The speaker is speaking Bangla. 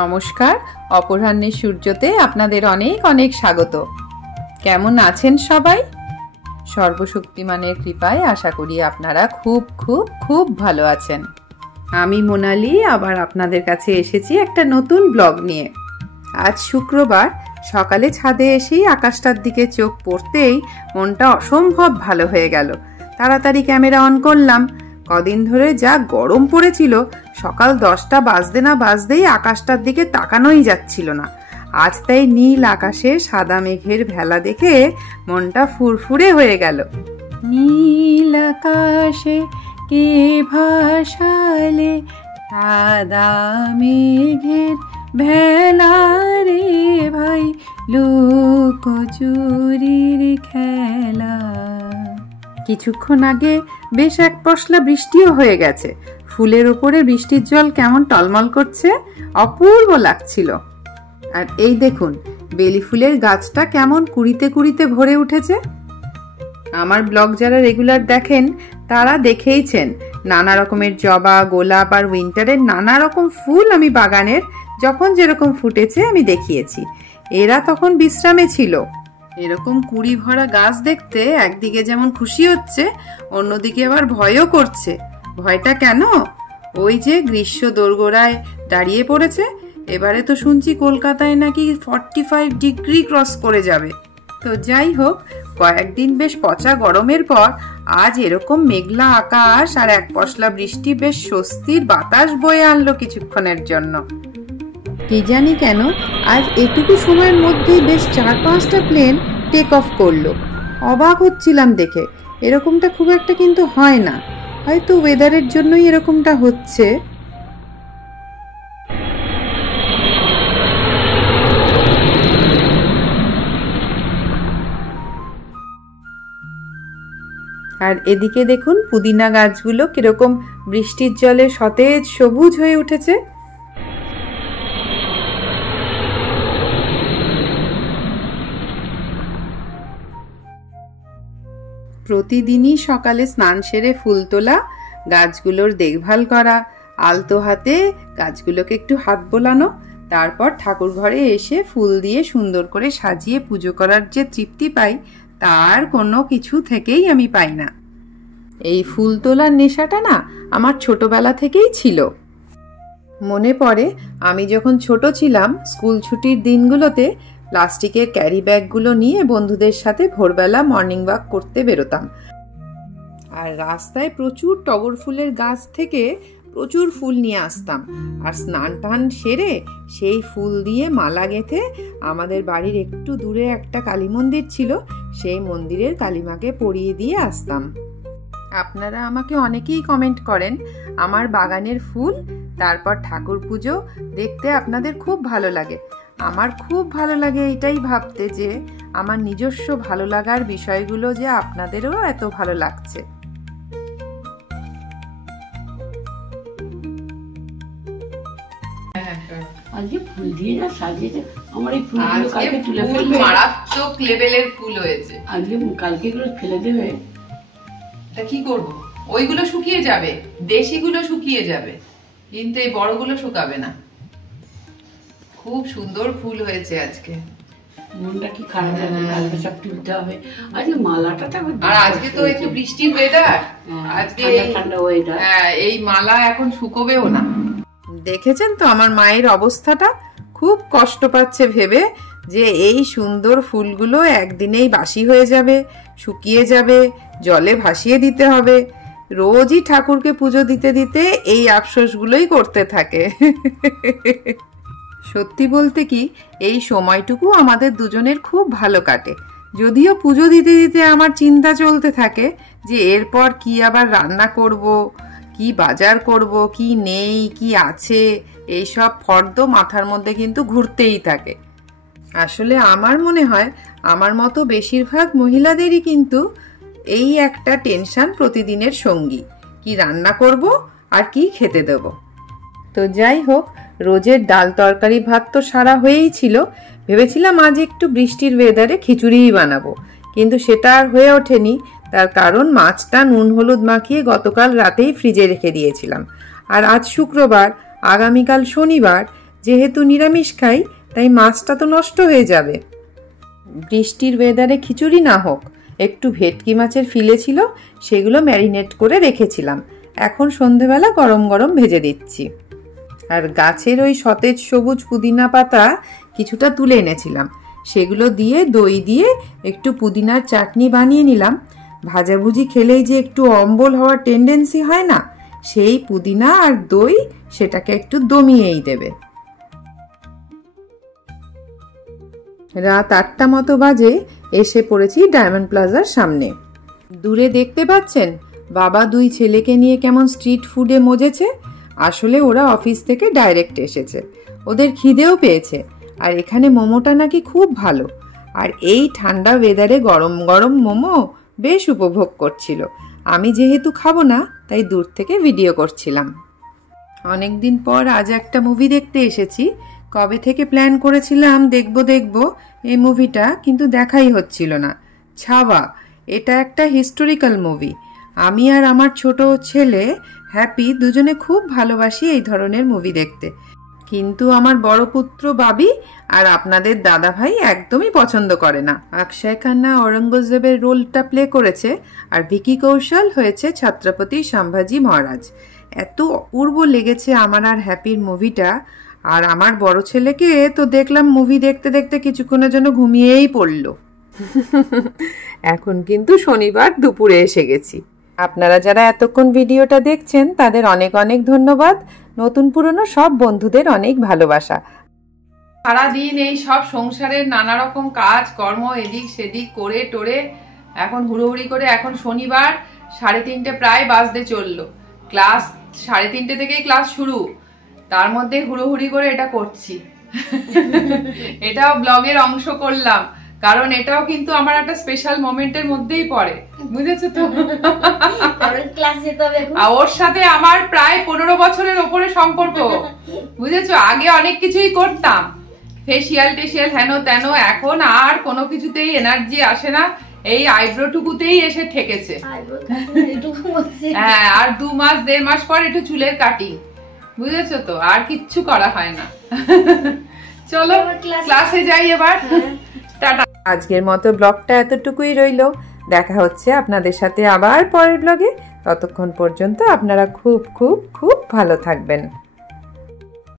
নমস্কার, অপরাহ্নের সূর্যতে আপনাদের অনেক অনেক স্বাগত। কেমন আছেন সবাই? সর্বশক্তিমানের কৃপায় আশা করি আপনারা খুব খুব খুব ভালো আছেন। আমি মোনালি আবার আপনাদের কাছে এসেছি একটা নতুন ব্লগ নিয়ে। আজ শুক্রবার সকালে ছাদে এসেই আকাশটার দিকে চোখ পড়তেই মনটা অসম্ভব ভালো হয়ে গেল। তাড়াতাড়ি ক্যামেরা অন করলাম। কদিন ধরে যা গরম পড়েছিল, সকাল 10টা বাজতে না বাজতেই আকাশটার দিকে তাকানোই যাচ্ছিল না। আজ তাই নীল আকাশে সাদা মেঘের ভেলা দেখে মনটা ফুরফুরে হয়ে গেল। নীল আকাশে কে ভাসালে সাদা মেঘের ভেলা রে ভাই, লুকোচুরির খেলা। কিছুক্ষণ আগে বেশ এক পশলা বৃষ্টিও হয়ে গেছে। ফুলের ওপরে বৃষ্টির জল কেমন টলমল করছে, অপূর্ব লাগছিল। আর এই দেখুন, বেলি ফুলের গাছটা কেমন কুড়িতে কুড়িতে ভরে উঠেছে। আমার ব্লগ যারা রেগুলার দেখেন তারা দেখেইছেন, নানা রকমের জবা, গোলাপ আর উইন্টারের নানা রকম ফুল আমি বাগানের যখন যেরকম ফুটেছে আমি দেখিয়েছি। এরা তখন বিশ্রামে ছিল। এরকম কুড়ি ভরা গাছ দেখতে একদিকে যেমন খুশি হচ্ছে, অন্যদিকে আবার ভয়ও করছে। ভয়টা কেন? ওই যে গ্রীষ্ম দোরগোড়ায় দাঁড়িয়ে পড়েছে। এবারে তো শুনছি কলকাতায় নাকি 45 ডিগ্রি ক্রস করে যাবে। তো যাই হোক, কয়েকদিন বেশ পচা গরমের পর আজ এরকম মেঘলা আকাশ আর এক পশলা বৃষ্টি বেশ স্বস্তির বাতাস বয়ে আনলো কিছুক্ষণের জন্য। কি জানি কেন আজ এটুকু সময়ের মধ্যেই বেশ 4-5টা প্লেন টেক অফ করলো। অবাক হচ্ছিলাম দেখে। এরকমটা খুব একটা কিন্তু হয় না, হয়তো ওয়েদারের জন্যই এরকমটা হচ্ছে। আর এদিকে দেখুন পুদিনা গাছগুলো কিরকম বৃষ্টির জলে সতেজ সবুজ হয়ে উঠেছে। প্রতিদিনই সকালে স্নান সেরে ফুল তোলা, গাছগুলোর দেখভাল করা, আলতো হাতে গাছগুলোকে একটু হাত বোলানো, তারপর ঠাকুর ঘরে এসে ফুল দিয়ে সুন্দর করে সাজিয়ে পুজো করার যে তৃপ্তি পাই, তার কোনো কিছু থেকেই আমি পাই না। এই ফুল তোলার নেশাটা না আমার ছোটবেলা থেকেই ছিল। মনে পড়ে আমি যখন ছোট ছিলাম, স্কুল ছুটির দিনগুলোতে প্লাস্টিকের ক্যারি ব্যাগগুলো নিয়ে বন্ধুদের সাথে ভোরবেলা মর্নিং ওয়াক করতে বেরোতাম। আর রাস্তায় প্রচুর টগর ফুলের গাছ থেকে প্রচুর ফুল নিয়ে আসতাম। আর স্নান টান সেরে সেই ফুল দিয়ে মালা গেঁথে আমাদের বাড়ির একটু দূরে একটা কালী মন্দির ছিল, সেই মন্দিরের কালীমাকে পরিয়ে দিয়ে আসতাম। আপনারা আমাকে অনেকেই কমেন্ট করেন আমার বাগানের ফুল, তারপর ঠাকুর পুজো দেখতে আপনাদের খুব ভালো লাগে। আমার খুব ভালো লাগে এটাই ভাবতে যে আমার নিজস্ব ভালো লাগার বিষয়গুলো যে আপনাদেরও এত ভালো লাগছে। আজকে ফুল দিয়ে না সাজিয়েছে। আমার এই ফুলগুলো কালকে তুলে ফেলবে, মারাত্মক লেভেলের ফুল হয়েছে। আজকে কালকে এগুলো ফেলে দেবে। তা কি করব? ওইগুলো শুকিয়ে যাবে, দেশিগুলো শুকিয়ে যাবে, কিন্তু এই বড়গুলো শুকাবে না। খুব সুন্দর ফুল হয়েছে আজকে। মনটা কি খারাপ লাগে, কালকে সব তুলতে হবে। আজকে মালাটা তো, আর আজকে তো একটু বৃষ্টির ওয়েদার, আজকে ঠান্ডা ওয়েদার, এই মালা এখন শুকোবেও না। দেখেছেন তো আমার মায়ের অবস্থাটা, খুব কষ্ট পাচ্ছে ভেবে যে এই সুন্দর ফুলগুলো একদিনেই বাসি হয়ে যাবে, শুকিয়ে যাবে, জলে ভাসিয়ে দিতে হবে। রোজই ঠাকুরকে পুজো দিতে দিতে এই আফসোসগুলোই করতে থাকে। সত্যি বলতে কি, এই সময়টুকু আমাদের দুজনের খুব ভালো কাটে। যদিও পুজো দিতে দিতে আমার চিন্তা চলতে থাকে যে এরপর কি আবার রান্না করব, কি বাজার করব, কি নেই, কি আছে, এইসব ফর্দ মাথার মধ্যে কিন্তু ঘুরতেই থাকে। আসলে আমার মনে হয় আমার মতো বেশিরভাগ মহিলাদেরই কিন্তু এই একটা টেনশন প্রতিদিনের সঙ্গী, কি রান্না করব আর কি খেতে দেব। তো যাই হোক, রোজের ডাল তরকারি ভাত তো সারা হয়েই ছিল। ভেবেছিলাম আজ একটু বৃষ্টির ওয়েদারে খিচুড়িই বানাবো, কিন্তু সেটা আর হয়ে ওঠেনি। তার কারণ মাছটা নুন হলুদ মাখিয়ে গতকাল রাতেই ফ্রিজে রেখে দিয়েছিলাম। আর আজ শুক্রবার, আগামীকাল শনিবার, যেহেতু নিরামিষ খাই তাই মাছটা তো নষ্ট হয়ে যাবে। বৃষ্টির ওয়েদারে খিচুড়ি না হোক, একটু ভেটকি মাছের ফিলে ছিল, সেগুলো ম্যারিনেট করে রেখেছিলাম। এখন সন্ধেবেলা গরম গরম ভেজে দিচ্ছি। আর গাছের ওই সতেজ সবুজ পুদিনা পাতা কিছুটা তুলে এনেছিলাম, সেগুলো দিয়ে দই দিয়ে একটু পুদিনার চাটনি বানিয়ে নিলাম। ভাজাভুজি খেলেই যে একটু অম্বল হওয়ার টেন্ডেন্সি হয় না, সেই পুদিনা আর দই সেটাকে একটু দমিয়েই দেবে। রাত 8টা মতো বাজে এসে পড়েছি ডায়মন্ড প্লাজার সামনে। দূরে দেখতে পাচ্ছেন বাবা 2 ছেলেকে নিয়ে কেমন স্ট্রিট ফুডে মজেছে। আসলে ওরা অফিস থেকে ডাইরেক্ট এসেছে, ওদের খিদেও পেয়েছে। আর এখানে মোমোটা নাকি খুব ভালো। আর এই ঠান্ডা ওয়েদারে গরম গরম মোমো বেশ উপভোগ করছিল। আমি যেহেতু খাবো না তাই দূর থেকে ভিডিও করছিলাম। অনেকদিন পর আজ একটা মুভি দেখতে এসেছি। কবে থেকে প্ল্যান করেছিলাম দেখব এই মুভিটা, কিন্তু দেখাই হচ্ছিল না। ছাওয়া, এটা একটা হিস্টোরিক্যাল মুভি। আমি আর আমার ছোট ছেলে হ্যাপি দুজনে খুব ভালোবাসি এই ধরনের মুভি দেখতে, কিন্তু আমার বড় পুত্র বাবি আর আপনাদের দাদা ভাই একদমই পছন্দ করে না। অক্ষয় খান্না ঔরঙ্গজেবের রোলটা প্লে করেছে আর ভিকি কৌশল হয়েছে ছত্রপতি সম্ভাজি মহারাজ। এত অপূর্ব লেগেছে আমার আর হ্যাপির মুভিটা। আর আমার বড় ছেলেকে তো দেখলাম মুভি দেখতে দেখতে কিছুক্ষণের জন্য ঘুমিয়েই পড়ল। এখন কিন্তু শনিবার দুপুরে এসে গেছি। আপনারা যারা এতক্ষণ ভিডিওটা দেখছেন তাদের অনেক অনেক ধন্যবাদ। নতুন পুরনো সব বন্ধুদের অনেক ভালোবাসা। সারাদিন এই সব সংসারের নানা রকম কাজ কর্ম এদিক সেদিক করে টোরে এখন হুড়োহুড়ি করে, এখন শনিবার 3:30 প্রায় বাজতে চললো। ক্লাস 3:30 থেকেই ক্লাস শুরু, তার মধ্যে হুড়োহুড়ি করে এটা করছি। এটাও ব্লগের অংশ করলাম, কারণ এটাও কিন্তু আমার একটা স্পেশাল মোমেন্টের মধ্যেই পড়ে, বুঝেছো তো? ওর সাথে আমার প্রায় 15 বছরের ওপরে সম্পর্ক, বুঝেছো? আগে অনেক কিছুই করতাম, ফেসিয়াল টেসিয়াল হেন তেন, এখন আর কোনো কিছুতেই এনার্জি আসে না। এই আইব্রো টুকুতেই এসে ঠেকেছে। হ্যাঁ, আর 2 মাস 1.5 মাস পর একটু চুলের কাটিং, বুঝেছো তো? আর কিচ্ছু করা হয় না। চলো ক্লাসে যাই এবার। টাটা। আজকের মতো ব্লগটা এতটুকুই রইলো। দেখা হচ্ছে আপনাদের সাথে আবার পরের ব্লগে। ততক্ষণ পর্যন্ত আপনারা খুব খুব খুব ভালো থাকবেন।